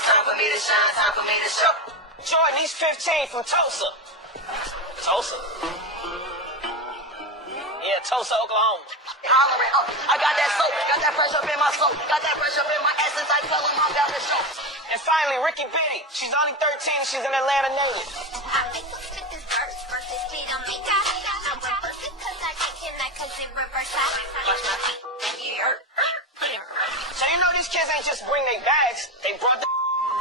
It's time for me to shine, time for me to show. Jordan, he's 15 from Tulsa. Tulsa? Yeah, Tulsa, Oklahoma. I got that soap, got that fresh up in my soap, got that fresh up in my essence. I tell them I'm down the show. And finally, Ricky Biddy. She's only 13, she's an Atlanta native. So you know these kids ain't just bring their bags, they brought the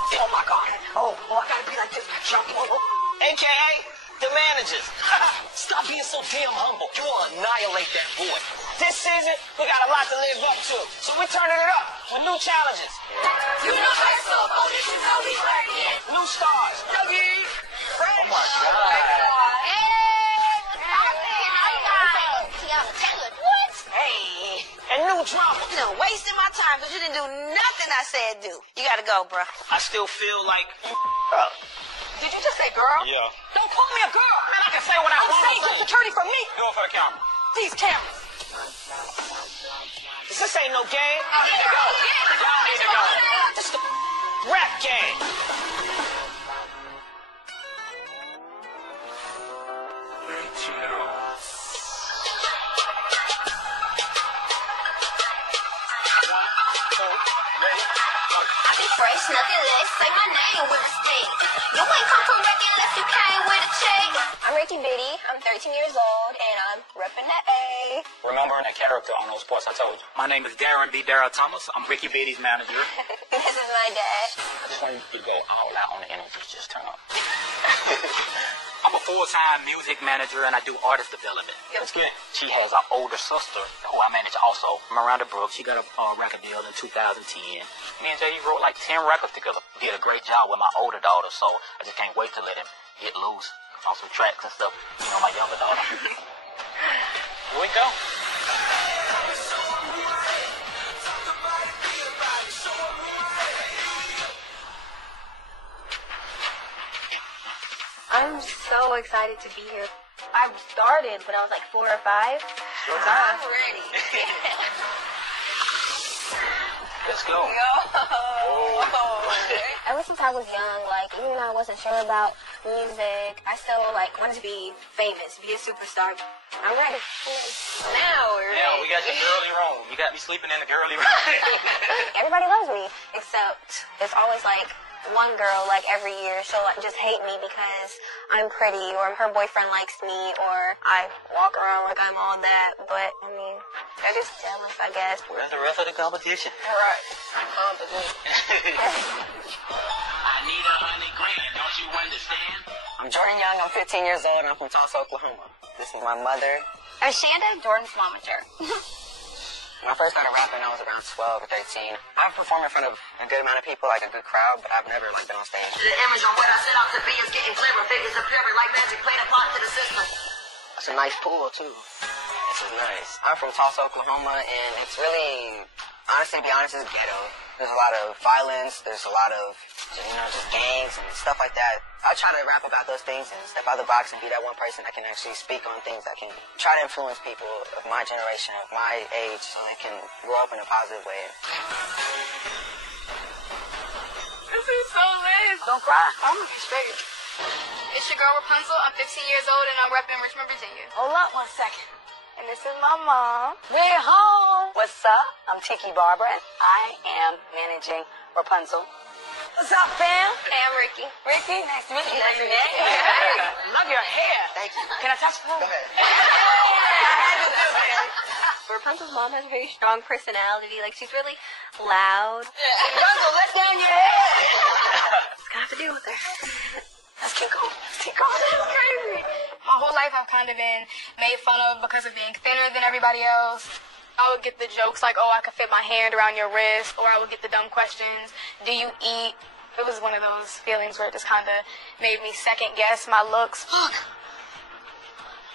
Oh my God. Oh, I gotta be like this. AKA the managers. Stop being so damn humble. You will annihilate that boy. This season, we got a lot to live up to, so we're turning it up with new challenges. Universal, you know we working. New stars. Dougie. Oh my God. Hey, and new drama. You done wasted my time because you didn't do nothing I said do. You gotta go, bro. I still feel like Did you just say girl? Yeah. Don't call me a girl. Man, I can say what I want to I'm saying say. security for me. Do it for the camera. These cameras. This ain't no game. Y'all need to go. Y'all need to go. It's the rap game. I be fresh, nothing less. Say my name with respect. You ain't come correct unless you came with a check. I'm Ricky Biddy. I'm 13 years old, and I'm repping the A. Remember that character on those sports I told you? My name is Darren B. Darrell Thomas. I'm Ricky Biddy's manager. This is my dad. I just want you to go all out on the energy. Just turn up. I'm a full-time music manager, and I do artist development. That's good. She has an older sister who I manage also, Miranda Brooks. She got a record deal in 2010. Me and Jay wrote like 10 records together. Did a great job with my older daughter, so I just can't wait to let him get loose on some tracks and stuff. You know, my younger daughter. Here we go. I'm so excited to be here. I started when I was like 4 or 5. Your time. I'm ready. Let's go. Ever since I was young, like, even though I wasn't sure about music, I still, like, wanted to be famous, be a superstar. I'm ready. Now we're ready. Now we got the girly room. You got me sleeping in the girly room. Everybody loves me, except it's always, like, one girl, like, every year, she'll, like, just hate me because I'm pretty, or her boyfriend likes me, or I walk around like I'm all that, but, I mean, they're just jealous, I guess. Where's the rest of the competition? All right. I need $100,000, don't you understand? I'm Jordan Young. I'm 15 years old, and I'm from Tulsa, Oklahoma. This is my mother. I'm Shanda, Jordan's momager. When I first started rapping, I was around 12 or 13. I've performed in front of a good amount of people, like a good crowd, but I've never, like, been on stage. The image on what I set out to be is getting clearer. Figures appearing like magic, playing a part to the system. It's a nice pool, too. This is nice. I'm from Tulsa, Oklahoma, and it's really, honestly, to be honest, it's ghetto. There's a lot of violence. There's a lot of, you know, just gangs and stuff like that. I try to rap about those things and step out of the box and be that one person that can actually speak on things that can try to influence people of my generation, of my age, so they can grow up in a positive way. This is so lit. Don't cry. I'm straight. It's your girl Rapunzel. I'm 15 years old, and I'm repping Richmond, Virginia. Hold up 1 second. And this is my mom. We're home. What's up? I'm Tiki Barber, and I am managing Rapunzel. What's up, fam? Hey, I'm Ricky. Ricky, nice to meet you. Nice to meet you. Love your hair. Thank you. Can I touch it? Go ahead. Rapunzel's mom has a very strong personality. Like, she's really loud. Rapunzel, let's down your head. Just gonna have to deal with her. Let's keep going. Let's keep going. That's crazy. My whole life I've kind of been made fun of because of being thinner than everybody else. I would get the jokes like, oh, I could fit my hand around your wrist, or I would get the dumb questions, do you eat? It was one of those feelings where it just kind of made me second guess my looks. Look!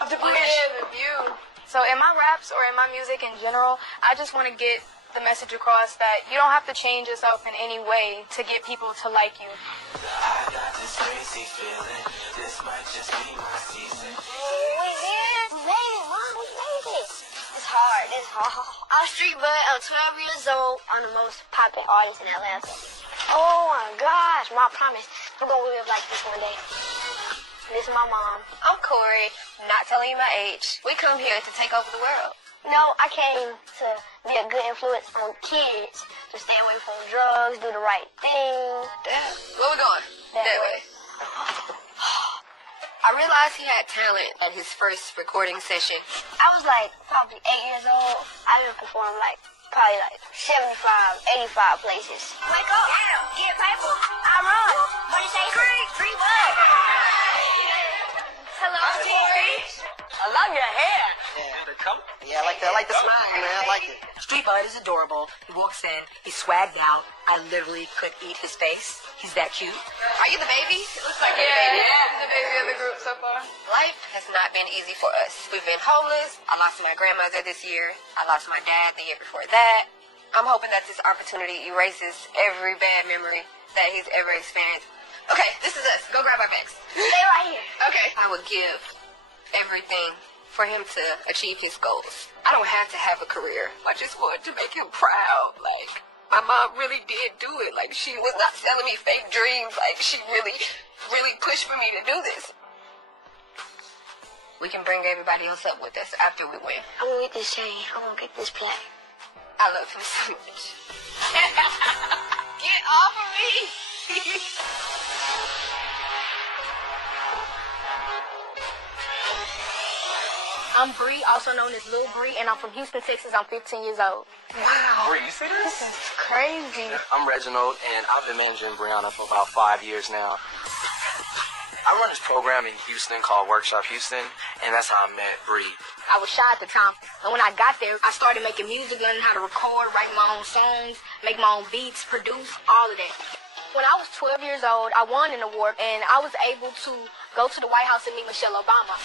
Of the view. So in my raps or in my music in general, I just want to get the message across that you don't have to change yourself in any way to get people to like you. I got this crazy feeling. This might just be my season. We made it. It's hard. I'm Street Bud. I'm 12 years old. I'm the most popular artist in Atlanta. Oh my gosh, Ma, promise. We're gonna live like this one day. This is my mom. I'm Corey, not telling you my age. We come here to take over the world. No, I came to be a good influence on kids, to stay away from drugs, do the right thing. Damn. Where we going? That way. I realized he had talent at his first recording session. I was like probably 8 years old. I done performed probably 75, 85 places. Wake up. Get paper. I run. What you say? Free bud. Hello, Corey. I love your hair. Yeah, I like the smile, man. I like it. Street Bud is adorable. He walks in, he's swagged out. I literally could eat his face. He's that cute. Are you the baby? Looks like Yeah, you're the baby. he's the baby of the group so far. Life has not been easy for us. We've been homeless. I lost my grandmother this year. I lost my dad the year before that. I'm hoping that this opportunity erases every bad memory that he's ever experienced. Okay, this is us. Go grab our bags. Stay right here. Okay. I would give everything for him to achieve his goals. I don't have to have a career. I just want to make him proud. Like, my mom really did do it. Like, she was not selling me fake dreams. Like, she really, really pushed for me to do this. We can bring everybody else up with us after we win. I'm gonna get this chain. I'm gonna get this plaque. I love him so much. Get off of me! I'm Bree, also known as Lil Bree, and I'm from Houston, Texas. I'm 15 years old. Wow. Bree, you see this? This is crazy. I'm Reginald, and I've been managing Brianna for about 5 years now. I run this program in Houston called Workshop Houston, and that's how I met Bree. I was shy at the time, and when I got there, I started making music, learning how to record, write my own songs, make my own beats, produce, all of that. When I was 12 years old, I won an award, and I was able to go to the White House and meet Michelle Obama.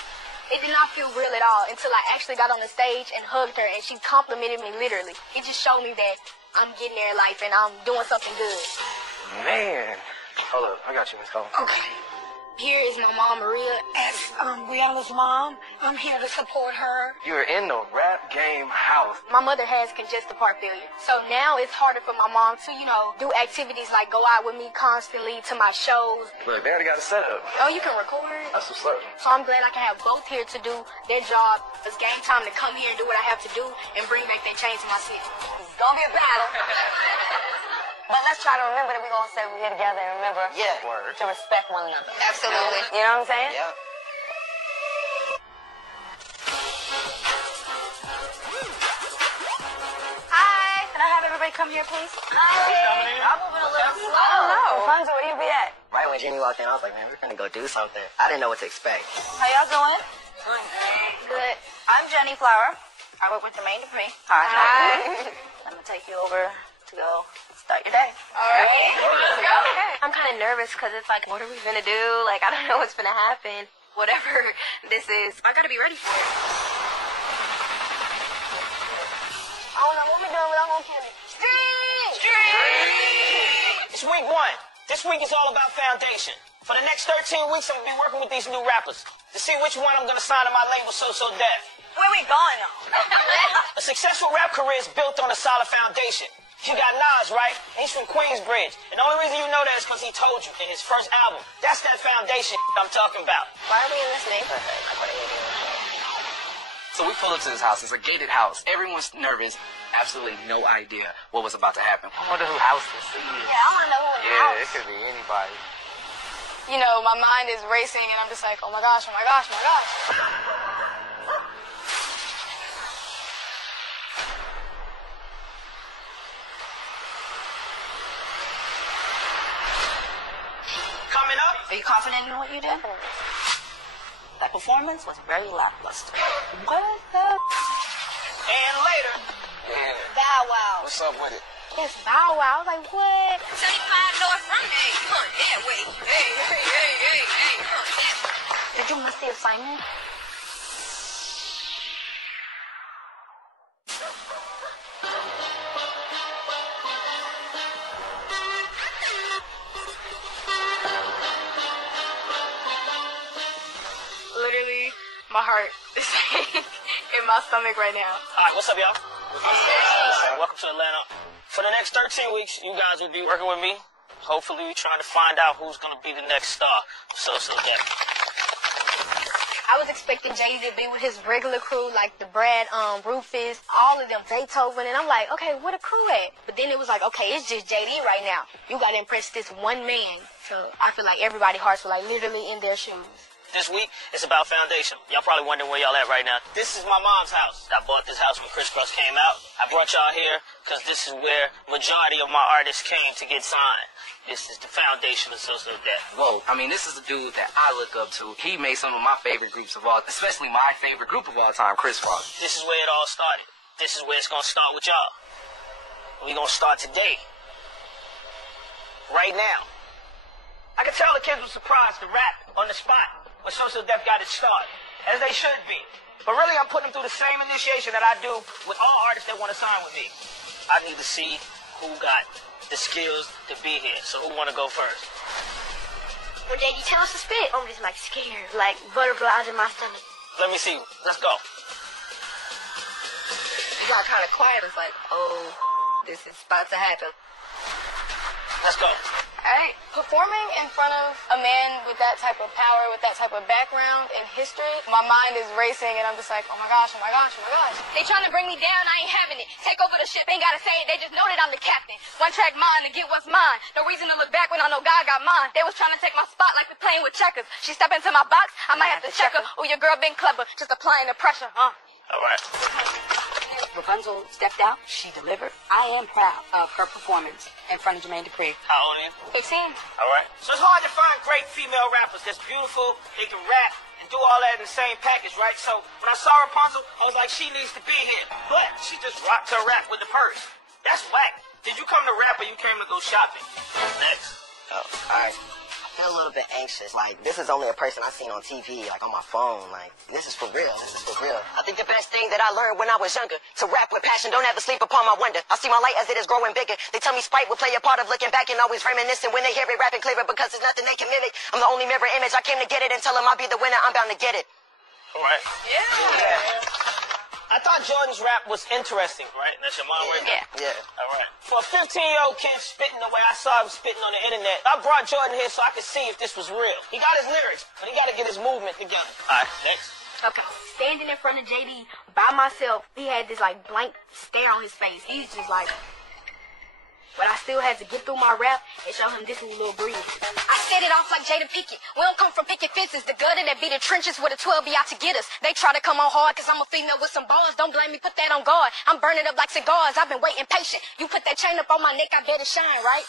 It did not feel real at all until I actually got on the stage and hugged her, and she complimented me literally. It just showed me that I'm getting there in life and I'm doing something good. Man. Hold up, I got you, Miss Cole. Okay. Here is my mom, Maria. As Brianna's mom, I'm here to support her. You're in the rap game house. My mother has congestive heart failure, so now it's harder for my mom to, do activities like go out with me constantly to my shows. Look, they already got it set up. Oh, you can record? That's what's up. So I'm glad I can have both here to do their job. It's game time to come here and do what I have to do and bring back that change to my city. It's gonna be a battle. But let's try to remember that we're gonna say we're here together and remember to respect one another. Absolutely. You know what I'm saying? Yeah. Hi, can I have everybody come here, please? Hi. I'm moving a little slow. I don't know. Rapunzel, where you be at? Right when Jimmy walked in, I was like, man, we're gonna go do something. I didn't know what to expect. How y'all doing? Good. I'm Jenny Flower. I work with Jermaine Dupree. Hi. I'm gonna take you over to go start your day. All right. Let's go. I'm kind of nervous because it's like, what are we gonna do? Like, I don't know what's gonna happen. Whatever this is, I gotta be ready for it. I don't know what we're doing, but I'm gonna kill it. It's week 1. This week is all about foundation. For the next 13 weeks, I'm gonna be working with these new rappers to see which one I'm gonna sign to my label, So Def. Where we going though? A successful rap career is built on a solid foundation. You got Nas, right? He's from Queensbridge. And the only reason you know that is because he told you in his first album. That's that foundation I'm talking about. Why are we in this neighborhood? So we pull up to this house. It's a gated house. Everyone's nervous. Absolutely no idea what was about to happen. I wonder who house this is. Yeah, I wanna know who in the house. It could be anybody. My mind is racing, and I'm just like, oh my gosh, oh my gosh, oh my gosh. Coming up, Are you confident in what you did? That performance was very lackluster. What the? and later. Man, Bow Wow. what's up with it? It's Bow Wow. I was like, what? 75 North from hey, come on, yeah, wait. Hey, come on, yeah. Did you miss the assignment? Literally, my heart is in my stomach right now. All right, what's up, y'all? Welcome to Atlanta. For the next 13 weeks, you guys will be working with me. Hopefully, we're trying to find out who's going to be the next star. So that. I was expecting JD to be with his regular crew, like the Brad, Rufus, all of them, Beethoven, and I'm like, okay, where the crew at? But then it was like, okay, it's just JD right now. You got to impress this one man. So I feel like everybody's hearts were like literally in their shoes. This week, it's about foundation. Y'all probably wondering where y'all at right now. This is my mom's house. I bought this house when Criss Cross came out. I brought y'all here because this is where majority of my artists came to get signed. This is the foundation of Social Death. Whoa, I mean, this is the dude that I look up to. He made some of my favorite groups of all, especially my favorite group of all time, Criss Cross. This is where it all started. This is where it's going to start with y'all. We're going to start today. Right now. I could tell the kids were surprised to rap on the spot when Social Death got its start, as they should be. But really, I'm putting them through the same initiation that I do with all artists that want to sign with me. I need to see who got the skills to be here. So who want to go first? Well, JD, tell us to spit. I'm just like scared, like butterflies in my stomach. Let me see. Let's go. You got kind of quiet. It's like, oh, this is about to happen. Let's go. Alright, performing in front of a man with that type of power, with that type of background and history, my mind is racing and I'm just like, oh my gosh, oh my gosh, oh my gosh. They trying to bring me down, I ain't having it. Take over the ship, ain't gotta say it, they just know that I'm the captain. One track mind to get what's mine. No reason to look back when I know God got mine. They was trying to take my spot like they're playing with checkers. She step into my box, I might have to check her. Oh, your girl been clever, just applying the pressure, huh? Alright. Rapunzel stepped out. She delivered. I am proud of her performance in front of Jermaine Dupri. How old are you? 18. Alright. So it's hard to find great female rappers that's beautiful, they can rap, and do all that in the same package, right? So when I saw Rapunzel, I was like, she needs to be here. But she just rocked her rap with the purse. That's whack. Did you come to rap or you came to go shopping? Next. Oh, alright. I feel a little bit anxious. Like, this is only a person I seen on TV, like on my phone. Like, this is for real. This is for real. I think the best thing that I learned when I was younger, to rap with passion, don't ever sleep upon my wonder. I see my light as it is growing bigger. They tell me spite will play a part of looking back and always reminiscing when they hear it rapping clearer because there's nothing they can mimic. I'm the only mirror image. I came to get it and tell them I'll be the winner. I'm bound to get it. Alright. Yeah. I thought Jordan's rap was interesting, right? That's your mom, right? Yeah. All right. For a 15-year-old kid spitting the way I saw him spitting on the internet, I brought Jordan here so I could see if this was real. He got his lyrics, but he got to get his movement together. All right, next. Okay. Standing in front of JD by myself, he had this like blank stare on his face. He's just like, but I still had to get through my rap and show him this is a little breeze. I set it off like Jada Pinkett. We don't come from picket fences. The gutter that be the trenches where the 12 be out to get us. They try to come on hard cause I'm a female with some bars. Don't blame me, put that on guard. I'm burning up like cigars. I've been waiting patient. You put that chain up on my neck, I better shine, right?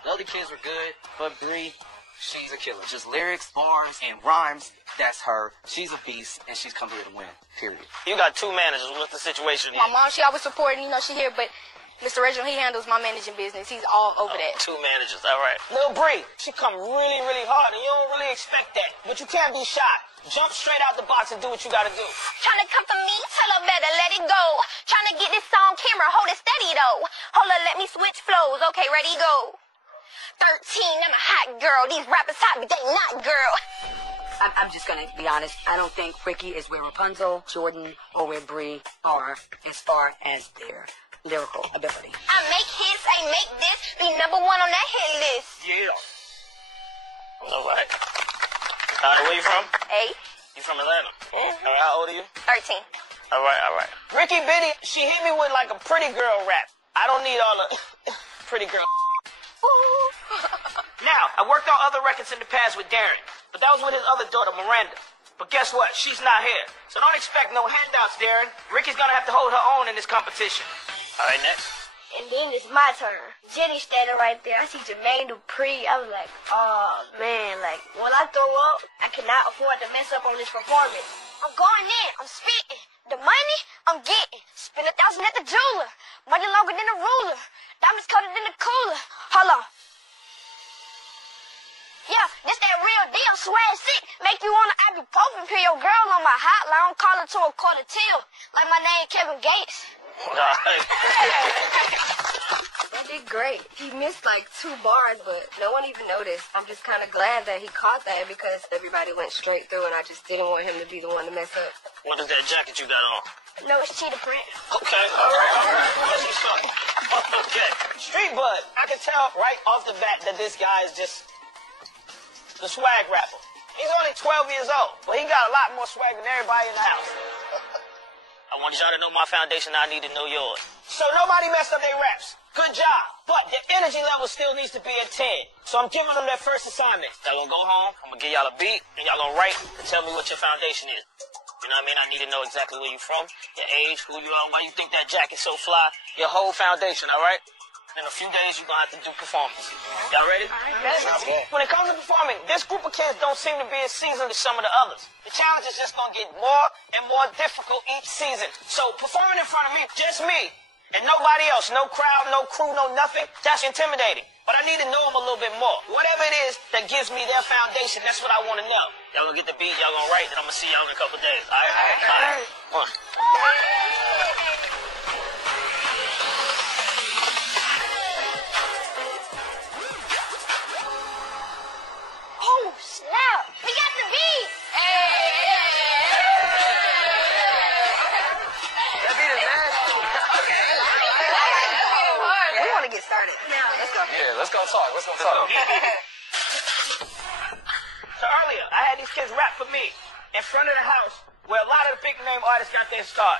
The other kids were good, but Bree, she's a killer. Just lyrics, bars, and rhymes, that's her. She's a beast, and she's come here to win, period. You got two managers. What's the situation here? My mom, she always supporting, you know, she here, but Mr. Reginald, he handles my managing business. He's all over that. Two managers, all right. Lil Bree, she come really, really hard, and you don't really expect that. But you can't be shy. Jump straight out the box and do what you gotta do. Trying to come for me, tell her better let it go. Trying to get this on camera, hold it steady though. Hold her, let me switch flows. Okay, ready, go. 13, I'm a hot girl. These rappers hot, but they not, girl. I'm just gonna be honest. I don't think Ricky is where Rapunzel, Jordan, or where Bree are as far as their lyrical ability. I make hits, I make this, be #1 on that hit list. Yeah. All right. Where you from? 8. You from Atlanta? Mm-hmm. All right, how old are you? 13. All right, all right. Ricky Biddy, she hit me with like a pretty girl rap. I don't need all the pretty girl. Now, I worked on other records in the past with Darren, but that was with his other daughter, Miranda. But guess what? She's not here. So don't expect no handouts, Darren. Ricky's gonna have to hold her own in this competition. All right, next. And then it's my turn. Jenny standing right there. I see Jermaine Dupri. I was like, oh, man. Like, when I throw up, I cannot afford to mess up on this performance. I'm going in. I'm spitting. The money, I'm getting. Spend 1,000 at the jeweler. Money longer than a ruler. Diamonds colder than a cooler. Hold on. Yeah, this that real deal. Swag sick. Make you want to ibuprofen. Put your girl on my hotline. Call her to a quarter till. Like my name Kevin Gates. He did great. He missed like 2 bars, but no one even noticed. I'm just kind of glad that he caught that because everybody went straight through and I just didn't want him to be the one to mess up. What is that jacket you got on? No, it's cheetah print. Okay, all right. Let's get started. Okay. Street bud. I can tell right off the bat that this guy is just the swag rapper. He's only 12 years old, but he got a lot more swag than everybody in the house. I want y'all to know my foundation. I need to know yours. So nobody messed up their raps. Good job. But the energy level still needs to be at 10. So I'm giving them that first assignment. Y'all gonna go home, I'm gonna give y'all a beat, and y'all gonna write and tell me what your foundation is. You know what I mean? I need to know exactly where you from, your age, who you are, why you think that jacket's so fly, your whole foundation, all right? In a few days, you're gonna have to do performance. Y'all ready? When it comes to performing, this group of kids don't seem to be as seasoned as some of the others. The challenge is just gonna get more and more difficult each season. So performing in front of me, just me, and nobody else, no crowd, no crew, no nothing, that's intimidating. But I need to know them a little bit more. Whatever it is that gives me their foundation, that's what I want to know. Y'all gonna get the beat, y'all gonna write, and I'm gonna see y'all in a couple days. All right? Come on. Oh, snap. We got the beat. That beat is nasty. We want to get started. Now, let's go. Yeah, let's go talk. Let's go talk. So earlier, I had these kids rap for me in front of the house where a lot of the big name artists got their start.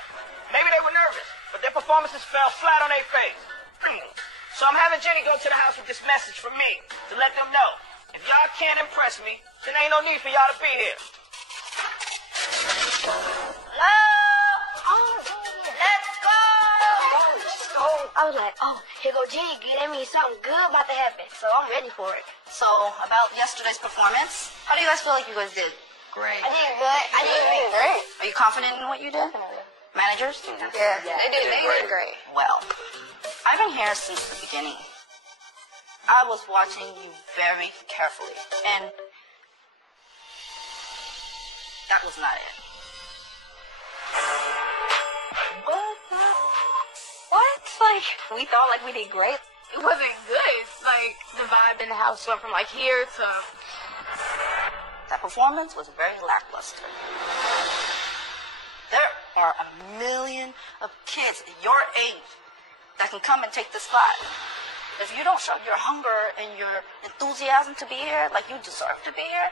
Maybe they were nervous, but their performances fell flat on their face. So I'm having Jenny go to the house with this message from me to let them know, if y'all can't impress me, then ain't no need for y'all to be here. Hello? Let's go. I was like, oh, here go Jenny. That means something good about to happen. So I'm ready for it. So, about yesterday's performance, how do you guys feel like you guys did? Great. I did good. I did great. Are you confident in what you did? Managers? Yeah. They did great. Well, I've been here since the beginning. I was watching you very carefully, and that was not it. What? Like, we thought like we did great. It wasn't good. Like, the vibe in the house went from like here to... That performance was very lackluster. There are a million of kids your age that can come and take the spot. If you don't show your hunger and your enthusiasm to be here like you deserve to be here,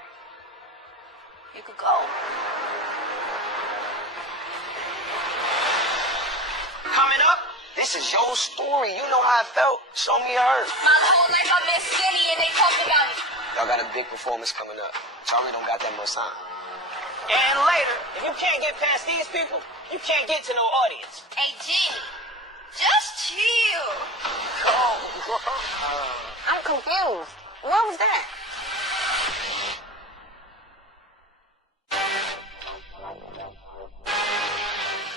you could go. Coming up, this is your story. You know how I felt. Show me yours. My whole life I've been skinny and they talk about it. Y'all got a big performance coming up. Charlie don't got that much time. And later, if you can't get past these people, you can't get to no audience. Hey, Jenny, just chill. I'm confused. What was that?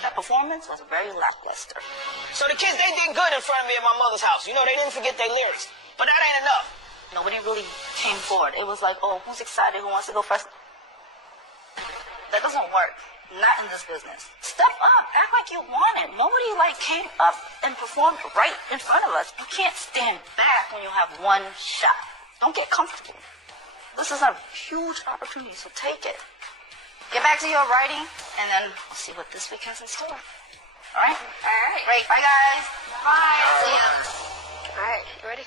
That performance was very lackluster. So the kids, they did good in front of me at my mother's house. You know, they didn't forget their lyrics. But that ain't enough. Nobody really came forward. It was like, oh, who's excited? Who wants to go first? That doesn't work. Not in this business. Step up. Act like you want it. Nobody, came up and performed right in front of us. You can't stand back when you have one shot. Don't get comfortable. This is a huge opportunity, so take it. Get back to your writing, and then we'll see what this week has in store. All right? All right. Great. Bye, guys. Bye. See ya. All right, you ready?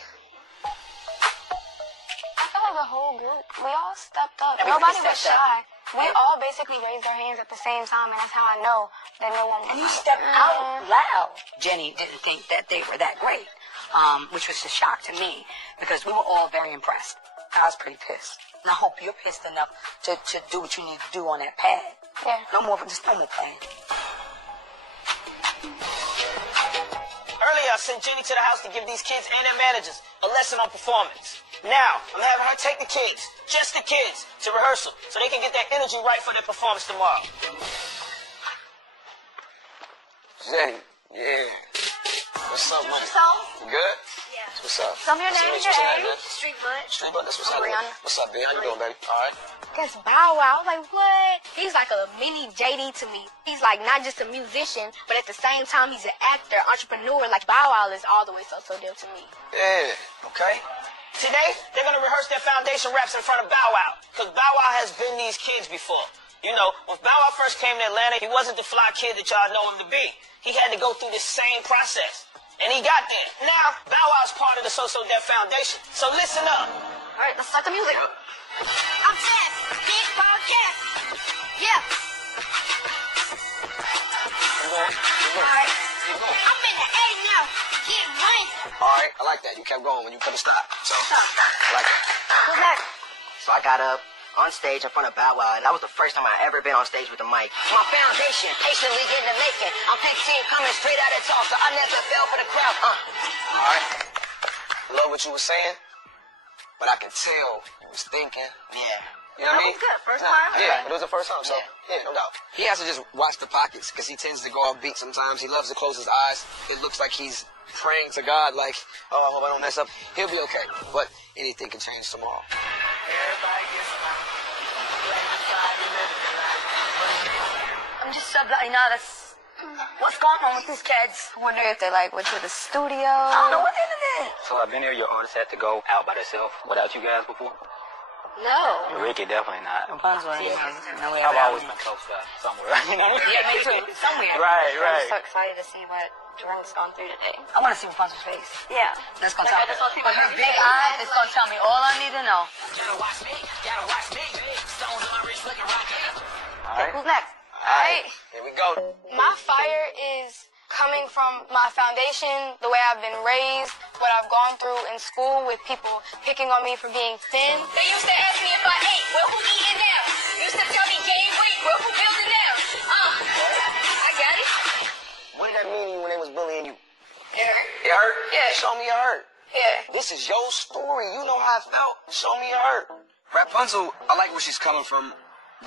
I feel like the whole group, we all stepped up. Everybody Nobody was stepped shy. We all basically raised our hands at the same time, and that's how I know that no one was. And you stepped out loud. Jenny didn't think that they were that great, which was a shock to me because we were all very impressed. I was pretty pissed. And I hope you're pissed enough to do what you need to do on that pad. Yeah. No more of just normal pad. Earlier, I sent Jenny to the house to give these kids and their managers a lesson on performance. Now, I'm having her take the kids, just the kids, to rehearsal so they can get their energy right for their performance tomorrow. Jenny, yeah. What's up, man? So? Good? Yeah. What's up? Tell me your name, What's your your age. name, man? Street Bud. Street Bud, that's what's up. Brianna. What's up, Ben? How you doing, baby? All right. That's Bow Wow. I was like, what? He's like a mini JD to me. He's like not just a musician, but at the same time, he's an actor, entrepreneur. Like Bow Wow is all the way so deal to me. Yeah. Okay? Today, they're going to rehearse their foundation raps in front of Bow Wow, because Bow Wow has been these kids before. You know, when Bow Wow first came to Atlanta, he wasn't the fly kid that y'all know him to be. He had to go through this same process. And he got there. Now, Bow Wow's part of the So-So Def Foundation. So listen up. All right, let's start the music. I'm Jeff. Big Ball Jeff. Yeah. All right. I'm in the A now. Getting money. All right, I like that. You kept going when you couldn't stop. So, I like it. Who's next? So I got up on stage in front of Bow Wow, and that was the first time I ever been on stage with a mic. My foundation, patiently getting the making. I'm 15, coming straight out of talk, so I never fell for the crowd. All right. Love what you were saying, but I could tell you was thinking. Yeah. You know what I mean? That was good. First time? Yeah, but it was the first time, so yeah, no doubt. He has to just watch the pockets, because he tends to go off beat sometimes. He loves to close his eyes. It looks like he's praying to God, like, oh, I hope I don't mess up. He'll be okay, but anything can change tomorrow. I'm just so glad, that's what's going on with these kids. I wonder if they like went to the studio. I don't know what they did. So I've been there. Your artist had to go out by themselves without you guys before. No. Ricky definitely not. Rapunzel. I've always been close to somewhere. You know? Yeah, me too. Somewhere. Right. I'm so excited to see what Jerome's gone through today. I want to see Rapunzel's face. Yeah. That's going to tell me. With her big eyes, it's going to tell me all I need to know. Gotta watch me. Stones on my wrist looking rocky. All right. Who's next? All right. Here we go. My fire is coming from my foundation, the way I've been raised, what I've gone through in school with people picking on me for being thin. They used to ask me if I ate, well, who eating now? Used to tell me gain weight, well, who building now? I got it. What did that mean to you when they was bullying you? It hurt. It hurt? Yeah. Show me it hurt. Yeah. This is your story. You know how I felt. Show me it hurt. Rapunzel, I like where she's coming from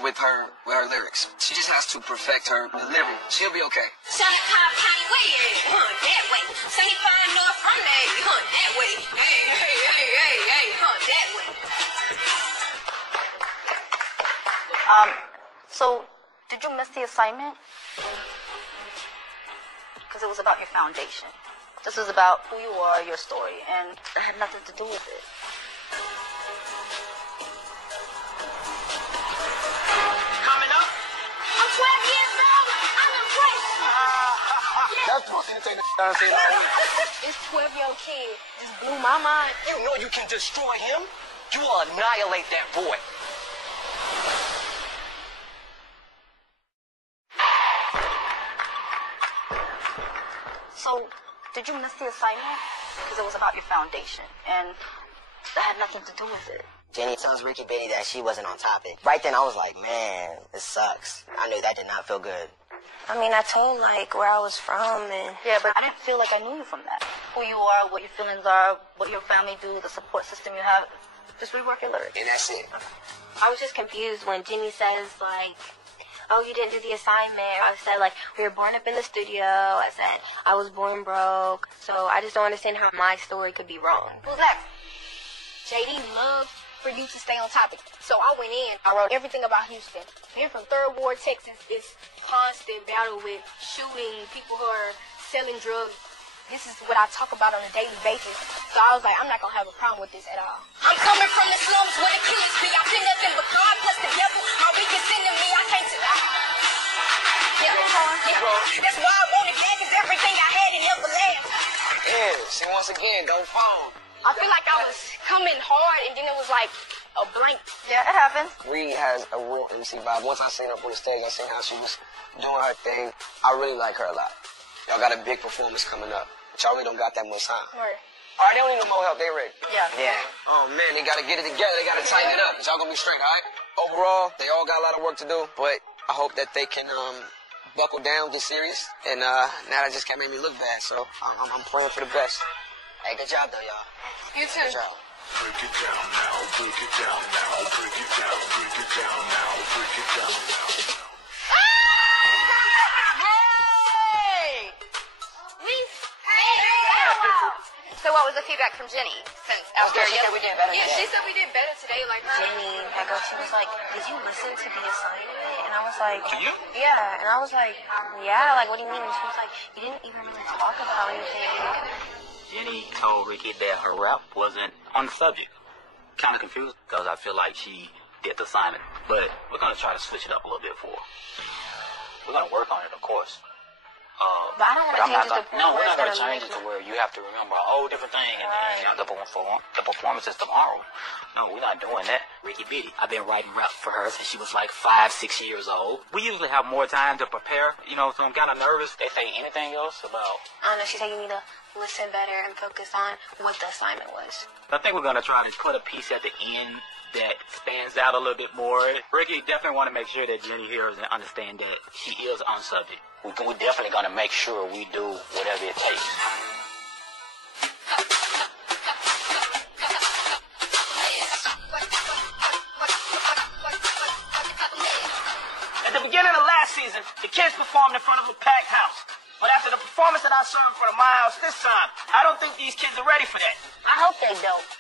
with her lyrics. She just has to perfect her delivery. She'll be okay. 75 County Way, that way. 75 North from there, that way. Hey, that way. So, did you miss the assignment? Because it was about your foundation. This was about who you are, your story, and it had nothing to do with it. Coming up. I'm 12 years old. I'm impressed. That's what you think that say like me. This 12-year-old kid just blew my mind. You know you can destroy him. You will annihilate that boy. So, did you miss the assignment? Because it was about your foundation, and that had nothing to do with it. Jenny tells Ricky Bitty that she wasn't on topic. Right then I was like, man, this sucks. I knew that did not feel good. I mean, I told, like, where I was from, and... Yeah, but I didn't feel like I knew you from that. Who you are, what your feelings are, what your family do, the support system you have. Just rework your lyrics. And that's it. I was just confused when Jimmy says, like, oh, you didn't do the assignment. I said, like, we were born up in the studio. I said, I was born broke. So I just don't understand how my story could be wrong. Who's next? JD loved for you to stay on topic. So I went in, I wrote everything about Houston. Being from 3rd Ward, Texas, it's constant battle with shooting, people who are selling drugs. This is what I talk about on a daily basis. So I was like, I'm not going to have a problem with this at all. I'm coming from the slums where the killers be. I've been nothing but God plus the devil. How we can send me, I can't That's why I want it back, cause everything I had it never lasts. Yeah, see, once again, don't phone. I feel like I was coming hard and then it was like a blank. Yeah, it happens. Ree has a real MC vibe. Once I seen her up on the stage, I seen how she was doing her thing. I really like her a lot. Y'all got a big performance coming up. But y'all really don't got that much time. Right. All right, they don't need no more help. They ready. Yeah. Oh, man, they got to get it together. They got to tighten it up. Y'all going to be straight, all right? Overall, they all got a lot of work to do, but I hope that they can buckle down, get serious. And now that just can't make me look bad, so I'm praying for the best. Hey, good job, though, y'all. You too. Good job. Break it down now, break it down now, break it down, break it down now, break it down now. So what was the feedback from Jenny since after she said we did better Yeah, today. she said we did better today. Like her. Jenny, that girl, she was like, did you listen to the assignment? And I was like, To you? yeah. And I was like, yeah, like, what do you mean? And she was like, you didn't even really talk about anything. Jenny told Ricky that her rap wasn't on the subject. Kind of confused because I feel like she did the assignment, but we're going to try to switch it up a little bit for her. We're going to work on it, of course. But I don't want to change it to the point No, we're where not it's going to gonna change it make to where you have to remember a whole different thing and then the performance is tomorrow. No, we're not doing that. Ricky Bitty. I've been writing rap for her since she was like 5, 6 years old. We usually have more time to prepare, you know, so I'm kind of nervous. They say anything else about... I don't know, she's taking me to listen better and focus on what the assignment was. I think we're going to try to put a piece at the end that stands out a little bit more. Ricky definitely want to make sure that Jenny hears and understand that she is on subject. We're definitely going to make sure we do whatever it takes. At the beginning of last season, the kids performed in front of a packed house. But after the performance that I served in front of my house this time, I don't think these kids are ready for that. I hope they don't.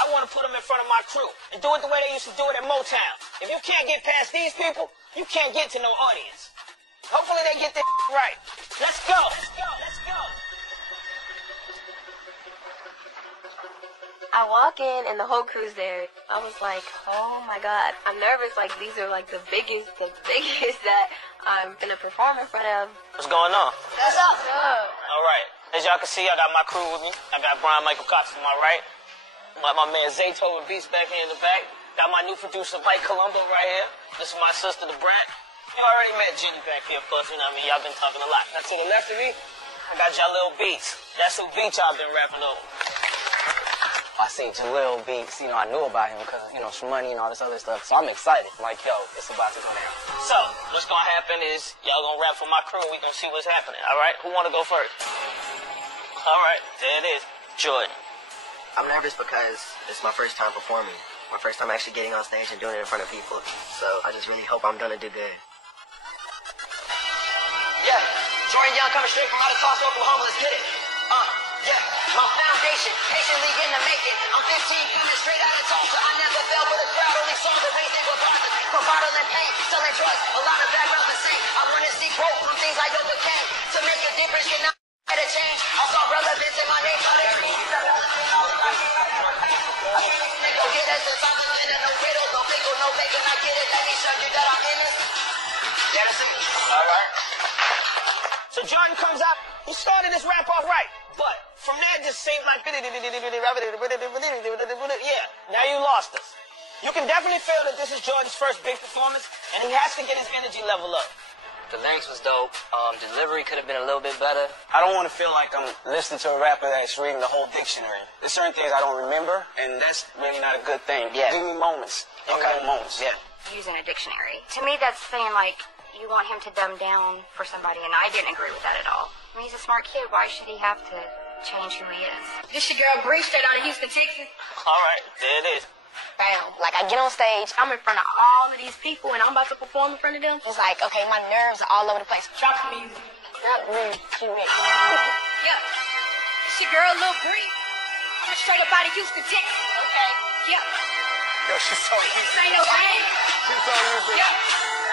I want to put them in front of my crew and do it the way they used to do it at Motown. If you can't get past these people, you can't get to no audience. Hopefully they get this right. Let's go. Let's go. Let's go. I walk in and the whole crew's there. I was like, oh my God. I'm nervous. Like, these are like the biggest that I'm gonna perform in front of. What's going on? What's up? All right. As y'all can see, I got my crew with me. I got Brian Michael Cox to my right. My man Zaytoven Beats back here in the back. Got my new producer Mike Colombo right here. This is my sister, the Brant. You already met Jenny back here, of course. You know what I mean? Y'all been talking a lot. Now to the left of me, I got Jalil Beats. That's who beat y'all been rapping over. I see Jalil Beats, you know, I knew about him because, you know, Shmoney and all this other stuff. So I'm excited. Like, yo, it's about to go down. So, what's gonna happen is y'all gonna rap for my crew. We gonna see what's happening, all right? Who wanna go first? All right, there it is. Jordan. I'm nervous because it's my first time performing. My first time actually getting on stage and doing it in front of people. So I just really hope I'm gonna do good. Yeah, Jordan Young coming straight from out of Tulsa, Oklahoma. Let's get it. Yeah, my foundation, patiently in the making. I'm 15 coming straight out of Tulsa. I never fell for the crowd, only saw the raised in regardless. For bottling pain, selling drugs, a lot of backgrounds the same. I want to see growth from things I overcame. To make a difference, can I get a change? I saw relevance in my name, try to create. Go get us since I'm in no riddle, no pickle, no bacon. I get it, let me show you that I'm in this. Yeah, that's it. All right. So Jordan comes out. He started this rap off right. But from there, it just seemed like, yeah, now you lost us. You can definitely feel that this is Jordan's first big performance, and he has to get his energy level up. The lyrics was dope. Delivery could have been a little bit better. I don't want to feel like I'm listening to a rapper that's reading the whole dictionary. There's certain things I don't remember, and that's really not a good thing. Yeah. Give me moments. Okay. Moments. Yeah. Using a dictionary. To me, that's saying, like, you want him to dumb down for somebody, and I didn't agree with that at all. I mean, he's a smart kid. Why should he have to change who he is? This your girl Bree, straight out of Houston, Texas. All right, there it is. Bam. Like, I get on stage, I'm in front of all of these people, and I'm about to perform in front of them. It's like, okay, my nerves are all over the place. Drop the music. Drop the music. Yeah. It's your girl, Lil Bree. Straight up out of Houston, Texas. Okay. Yeah. Yo, she's so easy. Ain't no way. She's so easy. Yeah.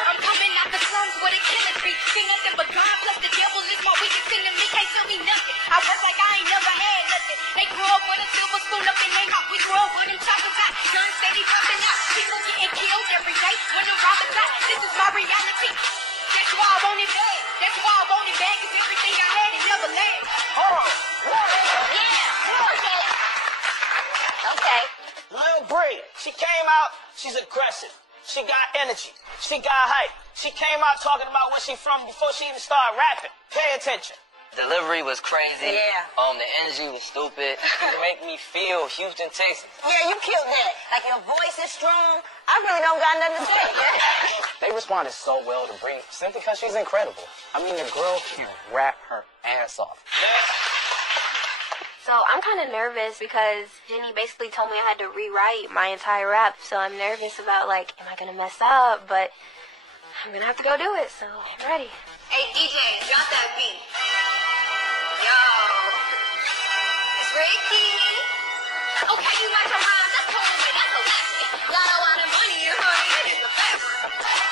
I'm coming out the slums with a killer tree. See nothing but God, plus the devil is my weakest enemy. Can't tell me nothing. I work like I ain't never had nothing. They grew up with a silver spoon up in their mouth. We grew up with them choppers hot. Guns steady popping out. People getting killed every day when the robbers out. This is my reality. That's why I want it bad. That's why I want it bad. Cause everything I had, it never lasts. Yeah. Okay. Lil Bree, she came out, she's aggressive. She got energy. She got hype. She came out talking about where she from before she even started rapping. Pay attention. Delivery was crazy. Yeah. The energy was stupid. It made me feel Houston, Texas. Yeah, you killed that. Like, your voice is strong. I really don't got nothing to say. They responded so well to Bree simply because she's incredible. I mean, the girl can rap her ass off. So I'm kind of nervous because Jenny basically told me I had to rewrite my entire rap. So I'm nervous about, like, am I going to mess up? But I'm going to have to go do it. So I'm ready. Hey, DJ, drop that beat. Yo. It's Ricky. Okay, you got your mind. That's cool. That's a lesson. Got a lot of money, you honey. That is the best.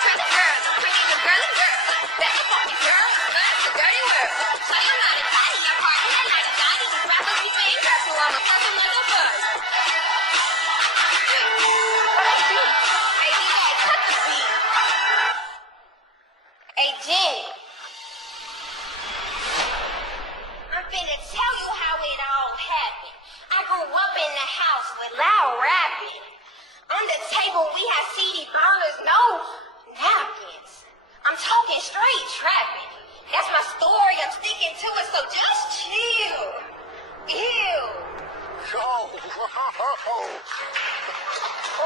Pretty girl. Pretty the girly girl. That's a fucking girl. That's a dirty word. So you're not a daddy. You're part of that night. Daddy, these rappers be saying girls who I'm a fucking motherfucker. Hey, DJ, cut the beat. Hey, Jenny. with loud rapping. On the table, we have CD burners, no napkins. I'm talking straight trapping. That's my story. I'm sticking to it, so just chill. Ew. What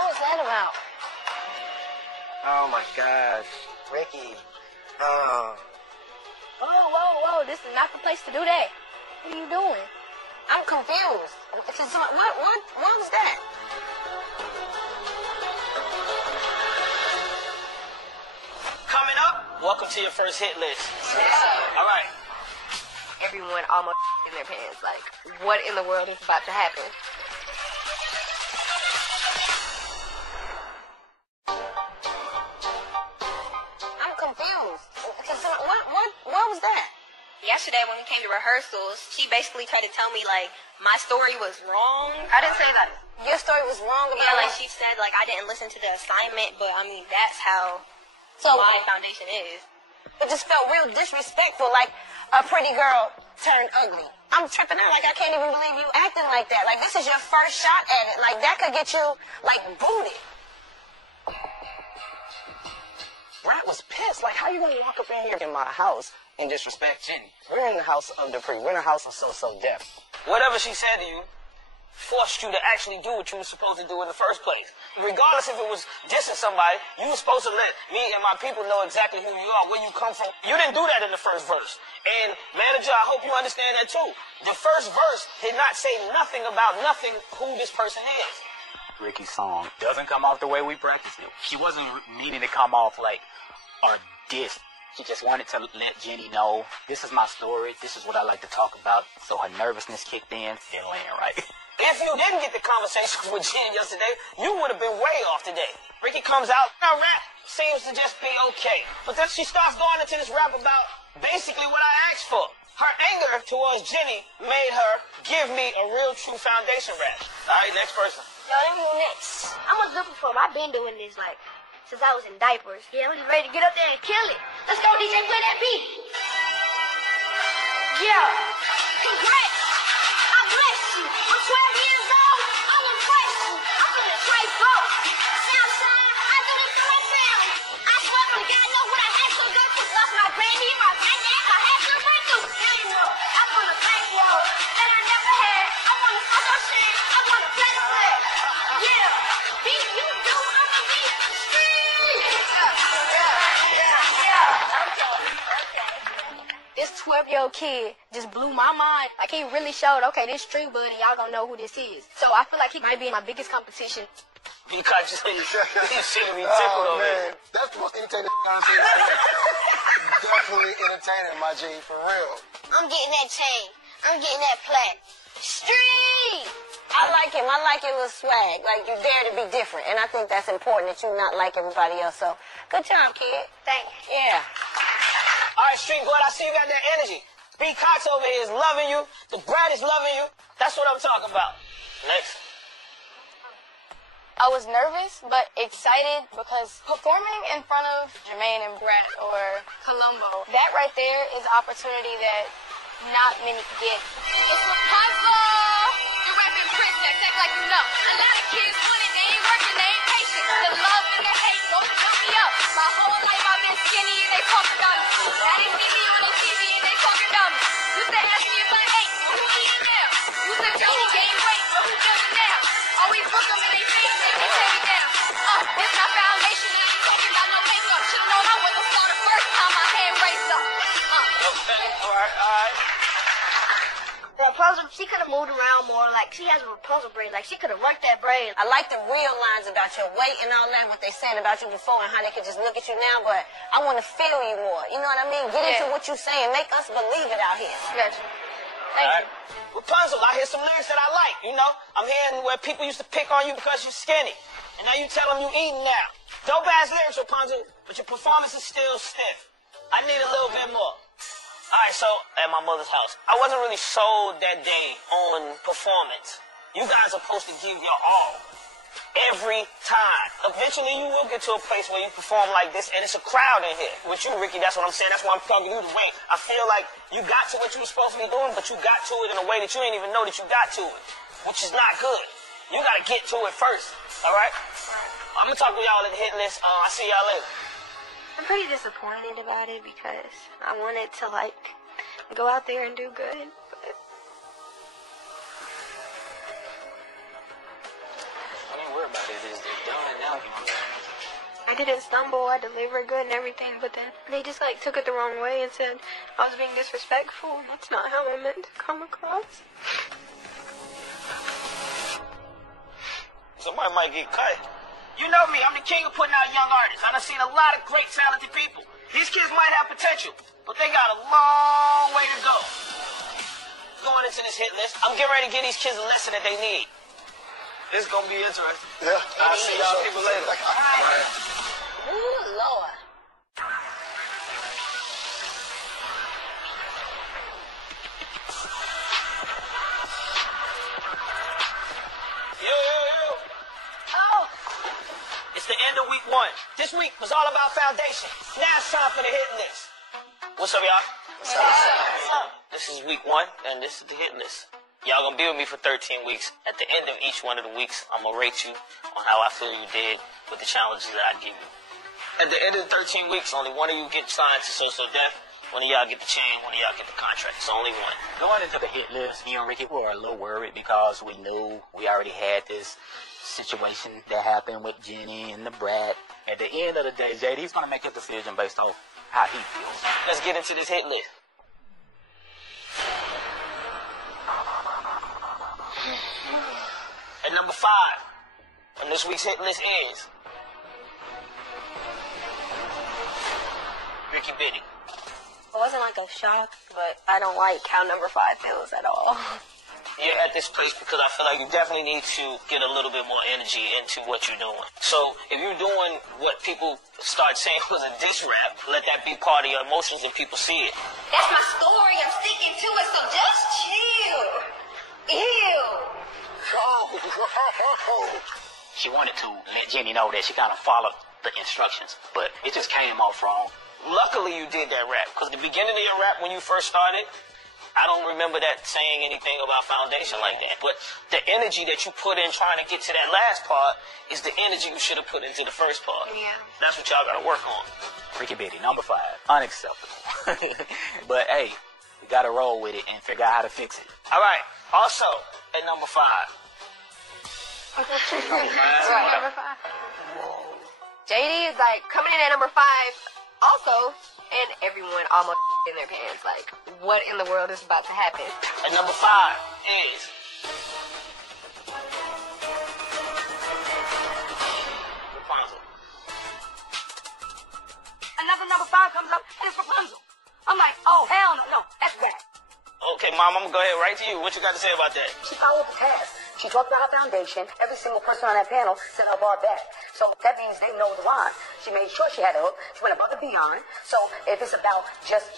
was that about? Oh my gosh, Ricky. Oh. Whoa. This is not the place to do that. What are you doing? I'm confused. What was that? Coming up, welcome to your first hit list. All right. Everyone almost in their pants. Like, what in the world is about to happen? I'm confused. What was that? Yesterday when we came to rehearsals, she basically tried to tell me, like, my story was wrong. I didn't say that. Your story was wrong about Yeah, like she said, like, I didn't listen to the assignment, but, I mean, that's how my foundation is. It just felt real disrespectful, like a pretty girl turned ugly. I'm tripping out, like I can't even believe you acting like that. Like this is your first shot at it. Like that could get you, like, booted. Rat was pissed. Like, how you gonna walk up in here in my house and disrespect Jenny? We're in the house of Dupree. We're in the house of So Def. Whatever she said to you forced you to actually do what you were supposed to do in the first place. Regardless if it was dissing somebody, you were supposed to let me and my people know exactly who you are, where you come from. You didn't do that in the first verse. And manager, I hope you understand that too. The first verse did not say nothing about nothing who this person is. Ricky's song doesn't come off the way we practiced it. She wasn't meaning to come off like or diss. She just wanted to let Jenny know, this is my story, this is what I like to talk about. So her nervousness kicked in and land right. If you didn't get the conversation with Jen yesterday, you would have been way off today. Ricky comes out, her rap seems to just be okay. But then she starts going into this rap about basically what I asked for. Her anger towards Jenny made her give me a real true foundation rap. All right, next person. Yo, let me go next. I'm a good performer. I've been doing this, like, since I was in diapers. Yeah, I'm just ready to get up there and kill it. Let's go, DJ, play that beat. Yeah. Congrats. I bless you. I'm 12 years old. I'll impress you. I'm gonna try both. Southside, I do this to my family. I swear to God, know what I had to go through. Stuff my granny, my granddad, I had to go through. Now you know, I'm gonna back roll that I never had. I'm gonna fuck up shit. I'm gonna play the play. Yeah. Beat you do, I'ma be street. This 12-year-old kid just blew my mind. Like, he really showed, okay, this street buddy, y'all gonna know who this is. So I feel like he might be my biggest competition. Because you shouldn't be tickled over it. That's the most entertaining I've seen. Definitely entertaining, my G, for real. I'm getting that chain. I'm getting that plaque. Street! I like him. I like your little swag. Like, you dare to be different. And I think that's important, that you not like everybody else. So, good job, kid. Thank you. Yeah. All right, Street Blood, I see you got that energy. B. Cox over here is loving you. The Brad is loving you. That's what I'm talking about. Next. I was nervous, but excited because performing in front of Jermaine and Brett or Columbo, that right there is an opportunity that not many get. It's a puzzle. You're rapping princess, act like you know. A lot of kids want it, they ain't working, they ain't patient. The love and the hate both jump me up. My whole life I've been skinny and they talk about me. I didn't see me on no TV and they talk about me. Used to ask me if I ate, who eating now? Used to tell me gain weight, but who does it now? Always look them in their face, they can take it down. This my foundation, I ain't talking about no makeup. Should've known I wouldn't start the first time my hand raised up. Okay, all right. Rapunzel, she could have moved around more. Like, she has a Rapunzel braid. Like, she could have worked that braid. I like the real lines about your weight and all that, what they said about you before and how they could just look at you now, but I want to feel you more. You know what I mean? Get into what you're saying. Make us believe it out here. Gotcha. Thank you. Rapunzel, I hear some lyrics that I like, you know? I'm hearing where people used to pick on you because you're skinny. And now you tell them you eating now. Dope-ass lyrics, Rapunzel, but your performance is still stiff. I need a little bit more. All right, so at my mother's house, I wasn't really sold that day on performance. You guys are supposed to give your all every time. Eventually, you will get to a place where you perform like this, and it's a crowd in here. With you, Ricky, that's what I'm saying. That's why I'm plugging you the way. I feel like you got to what you were supposed to be doing, but you got to it in a way that you didn't even know that you got to it, which is not good. You gotta get to it first, all right? I'm gonna talk to y'all at the hit list. I'll see y'all later. I'm pretty disappointed about it because I wanted to, like, go out there and do good, but... I ain't worried about it. It's done now, you know what I'm saying? I didn't stumble, I delivered good and everything, but then they just, like, took it the wrong way and said I was being disrespectful. That's not how I meant to come across. Somebody might get cut. You know me, I'm the king of putting out young artists. I've seen a lot of great, talented people. These kids might have potential, but they got a long way to go. Going into this hit list, I'm getting ready to give these kids a lesson that they need. This is gonna be interesting. Yeah. I'll see y'all people later. All right. Ooh, Lord. Yo. Oh. It's the end of week 1. This week was all about foundation. Now it's time for the hit list. What's up, y'all? What's up? This is week 1, and this is the hit list. Y'all gonna be with me for 13 weeks. At the end of each one of the weeks, I'm gonna rate you on how I feel you did with the challenges that I give you. At the end of the 13 weeks, only one of you get signed to So Def. One of y'all get the chain, one of y'all get the contract. It's only one. Going into the hit list, me and Ricky were a little worried because we knew we already had this situation that happened with Jenny and the brat. At the end of the day, JD's gonna make a decision based off how he feels. Let's get into this hit list. At number 5 on this week's hit list is Ricky Biddy. It wasn't like a shock, but I don't like how number 5 feels at all. You're at this place because I feel like you definitely need to get a little bit more energy into what you're doing. So if you're doing what people start saying was a diss rap, let that be part of your emotions and people see it. That's my story. I'm sticking to it, so just chill. Ew. She wanted to let Jenny know that she kind of followed the instructions, but it just came off wrong. Luckily you did that rap, because the beginning of your rap when you first started, I don't remember that saying anything about foundation like that. But the energy that you put in trying to get to that last part is the energy you should have put into the first part. Yeah. That's what y'all got to work on. Ricky Biddy, number 5, unacceptable. But hey, we got to roll with it and figure out how to fix it. All right. Also, at number 5. Right. Number 5. JD is like coming in at number 5 also, and everyone almost in their pants. Like, what in the world is about to happen? And number 5 is Rapunzel. Another number 5 comes up, and it's Rapunzel. I'm like, oh, hell no, that's whack. Okay, Mom, I'm going to go ahead right to you. What you got to say about that? She followed the task. She talked about her foundation. Every single person on that panel said her bar back. So that means they know the line. She made sure she had a hook. She went above and beyond. So if it's about just...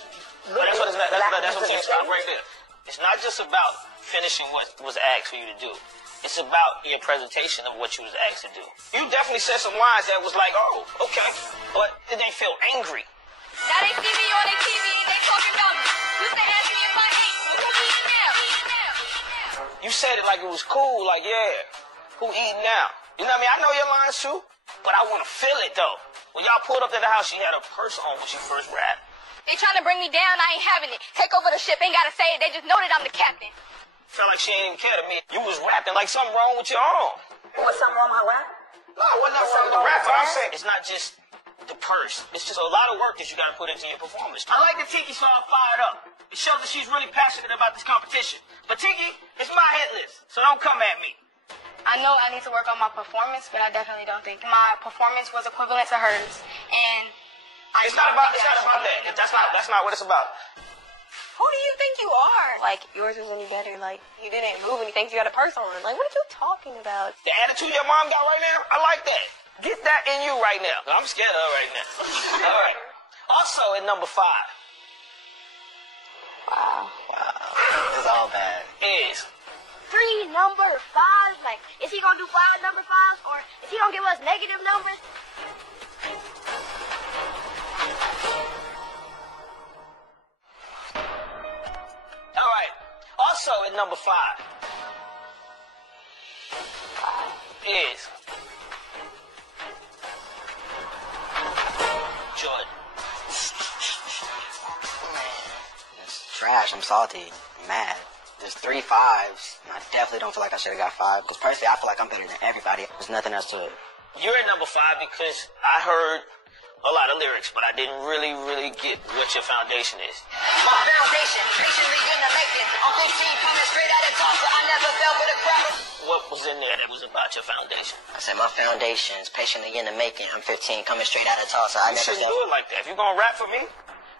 But that's what it's not. That's what I'm saying. Stop right there. It's not just about finishing what was asked for you to do. It's about your presentation of what you was asked to do. You definitely said some lines that was like, oh, okay. But did they feel angry? Now they see me on their TV and they talking about me. You say ask me if I ate. Who eating now? You said it like it was cool, like, yeah, who eating now? You know what I mean? I know your lines too, but I want to feel it though. When y'all pulled up to the house, she had her purse on when she first rapped. They trying to bring me down, I ain't having it. Take over the ship, ain't gotta say it, they just know that I'm the captain. Felt like she ain't even care to me. You was rapping like something wrong with your arm. Was something wrong with my rap? No, it wasn't nothing wrong with the rap. But I'm saying it's not just the purse. It's just a lot of work that you got to put into your performance. I like the Tiki song fired up. It shows that she's really passionate about this competition. But Tiki, it's my hit list, so don't come at me. I know I need to work on my performance, but I definitely don't think my performance was equivalent to hers. And It's not about that. That's not what it's about. Who do you think you are? Like, yours was any better. Like, you didn't move anything, so you had a purse on. Like, what are you talking about? The attitude your mom got right now, I like that. Get that in you right now. I'm scared of her right now. All right. Also, at number 5. Wow. It's all bad. Is 3 number 5. Like, is he gonna do 5 number 5s, or is he gonna give us negative numbers? all right. Also, at number 5. is Jordan. It's trash. I'm salty. I'm mad. There's 3 5s. I definitely don't feel like I should have got 5. Because personally, I feel like I'm better than everybody. There's nothing else to it. You're at number 5 because I heard a lot of lyrics, but I didn't really get what your foundation is. My foundation, patiently in the making. I'm 15 coming straight out of Tulsa. I never fell for the crowd. What was in there that was about your foundation? I said my foundation's patiently in the making. I'm 15 coming straight out of Tulsa. You shouldn't do it like that. If you're gonna rap for me,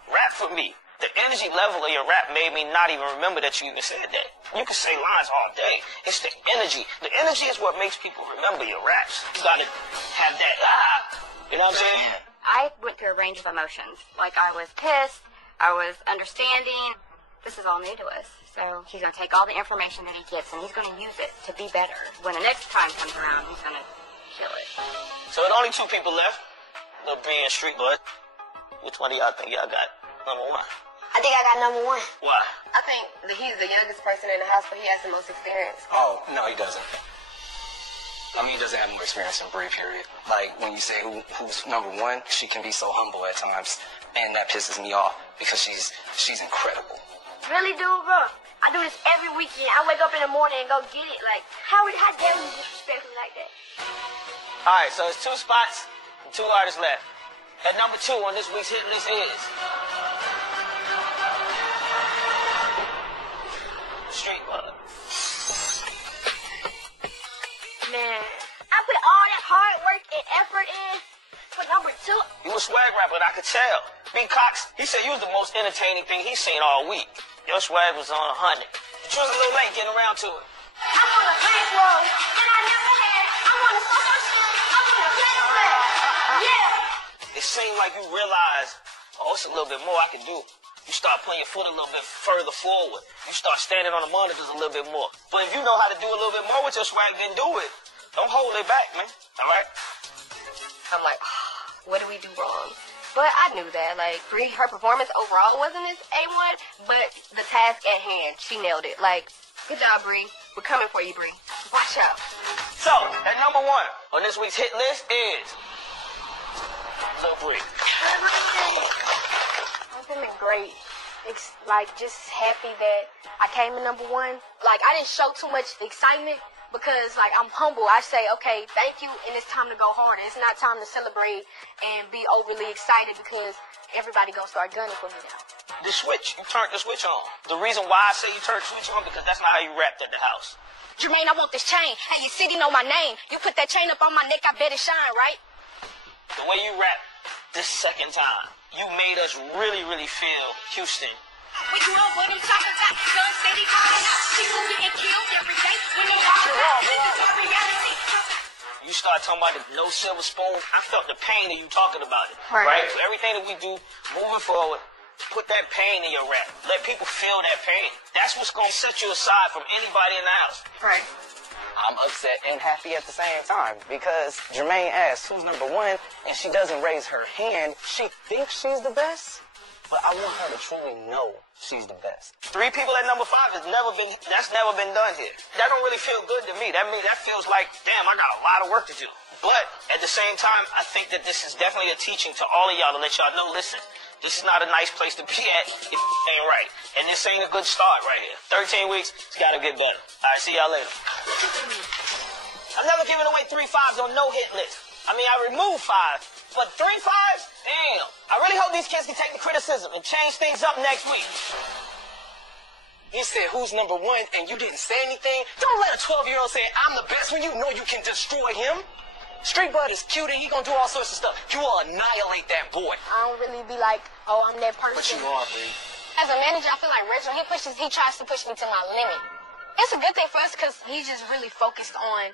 rap for me. The energy level of your rap made me not even remember that you even said that. You can say lines all day. It's the energy. The energy is what makes people remember your raps. You gotta have that, you know what I'm saying? I went through a range of emotions. Like, I was pissed, I was understanding. This is all new to us. So he's going to take all the information that he gets and he's going to use it to be better. When the next time comes around, he's going to kill it. So there's only 2 people left. Lil B and Street Bud. Which one of y'all think y'all got number 1? I think I got number 1. Why? I think that he's the youngest person in the house, but he has the most experience. Oh, no, he doesn't. I mean, he doesn't have more experience in Bree, period. Like, when you say who's number 1, she can be so humble at times, and that pisses me off because she's incredible. Really, dude, bro? I do this every weekend. I wake up in the morning and go get it. Like, how dare you disrespect me like that? All right, so it's 2 spots and 2 artists left. At number 2 on this week's hit list is Street Bud. Man, I put all that hard work and effort in for number 2. You a swag rapper, and I could tell. B. Cox, he said you was the most entertaining thing he's seen all week. Your swag was on 100. But you was a little late getting around to it. I'm on a bankroll, and I never had. I'm on a social shit. I'm on a bankroll. Yeah. It seemed like you realized, oh, it's a little bit more I can do. You start putting your foot a little bit further forward. You start standing on the monitors a little bit more. But if you know how to do a little bit more with your swag, then do it. Don't hold it back, man. All right? I'm like, what did we do wrong? But I knew that, like, Bree, her performance overall wasn't as A1, but the task at hand, she nailed it. Like, good job, Bree. We're coming for you, Bree. Watch out. So, at number 1 on this week's hit list is Lil Bree. I'm feeling great. It's like just happy that I came in number 1. Like, I didn't show too much excitement because, like, I'm humble. I say, okay, thank you, and it's time to go harder. It's not time to celebrate and be overly excited because everybody gonna start gunning for me now. The switch. You turned the switch on. The reason why I say you turned the switch on because that's not how you rapped at the house. Jermaine, I want this chain. Hey, your city know my name. You put that chain up on my neck, I bet it shine, right? The way you rap this second time, you made us really feel Houston. We grew up with them talking about gun city calling out. People getting killed every day when they walk around. This is our reality. You start talking about the no silver spoon. I felt the pain of you talking about it. Right. So everything that we do moving forward, put that pain in your rap. Let people feel that pain. That's what's going to set you aside from anybody in the house. Right. I'm upset and happy at the same time because Jermaine asks who's number 1 and she doesn't raise her hand. She thinks she's the best, but I want her to truly know she's the best. 3 people at number 5 that's never been done here. That don't really feel good to me. That feels like, damn, I got a lot of work to do. But at the same time, I think that this is definitely a teaching to all of y'all to let y'all know, listen, this is not a nice place to be at if it ain't right. And this ain't a good start right here. 13 weeks, it's got to get better. All right, see y'all later. I'm never giving away 3 5s on no hit list. I mean, I removed 5, but 3 5s? Damn. I really hope these kids can take the criticism and change things up next week. You said who's number 1 and you didn't say anything? Don't let a 12-year-old say I'm the best when you know you can destroy him. Street Bud is cute and he gonna do all sorts of stuff. You will annihilate that boy. I don't really be like, oh, I'm that person. But you are, Bree. As a manager, I feel like Reginald, he tries to push me to my limit. It's a good thing for us because he's just really focused on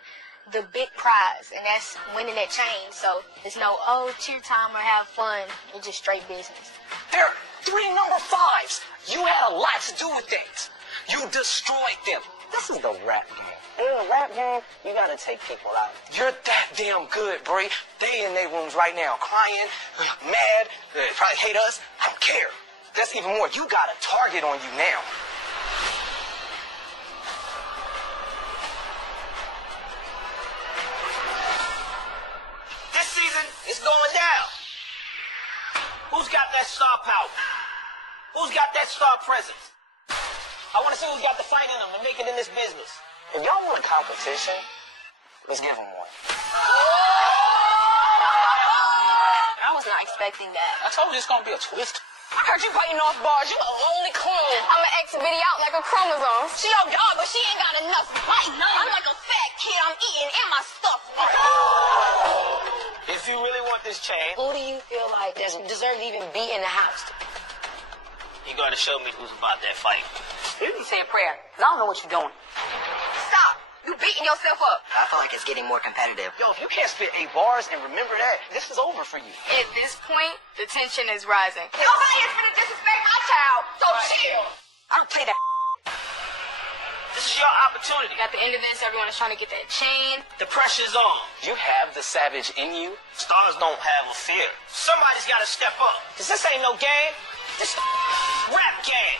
the big prize, and that's winning that chain. So it's no, oh, cheer time or have fun. It's just straight business. There are 3 number 5s. You had a lot to do with things. You destroyed them. This is the rap game. And in the rap game, you gotta take people out. You're that damn good, Bree. They in their rooms right now, crying, mad, they probably hate us. I don't care. That's even more. You got a target on you now. that star power? Who's got that star presence? I want to see who's got the fight in them to make it in this business. If y'all want a competition, let's give them one. I was not expecting that. I told you it's gonna be a twist. I heard you biting off bars. You a lonely clone. I'ma X a video out like a chromosome. She your dog, but she ain't got enough bite. I'm like a fat kid. I'm eating in my stuff. If you really want this chain, Who do you feel like doesn't deserve to even be in the house? you gotta show me who's about that fight. You need to say a prayer, because I don't know what you're doing. Stop. You beating yourself up. I feel like it's getting more competitive. Yo, if you can't spit 8 bars and remember that, this is over for you. At this point, the tension is rising. Nobody is gonna disrespect my child, so chill. I don't play that. This is your opportunity. At the end of this, everyone is trying to get that chain. The pressure's on. You have the savage in you. Stars don't have a fear. Somebody's gotta step up. Cause this ain't no game. This rap game.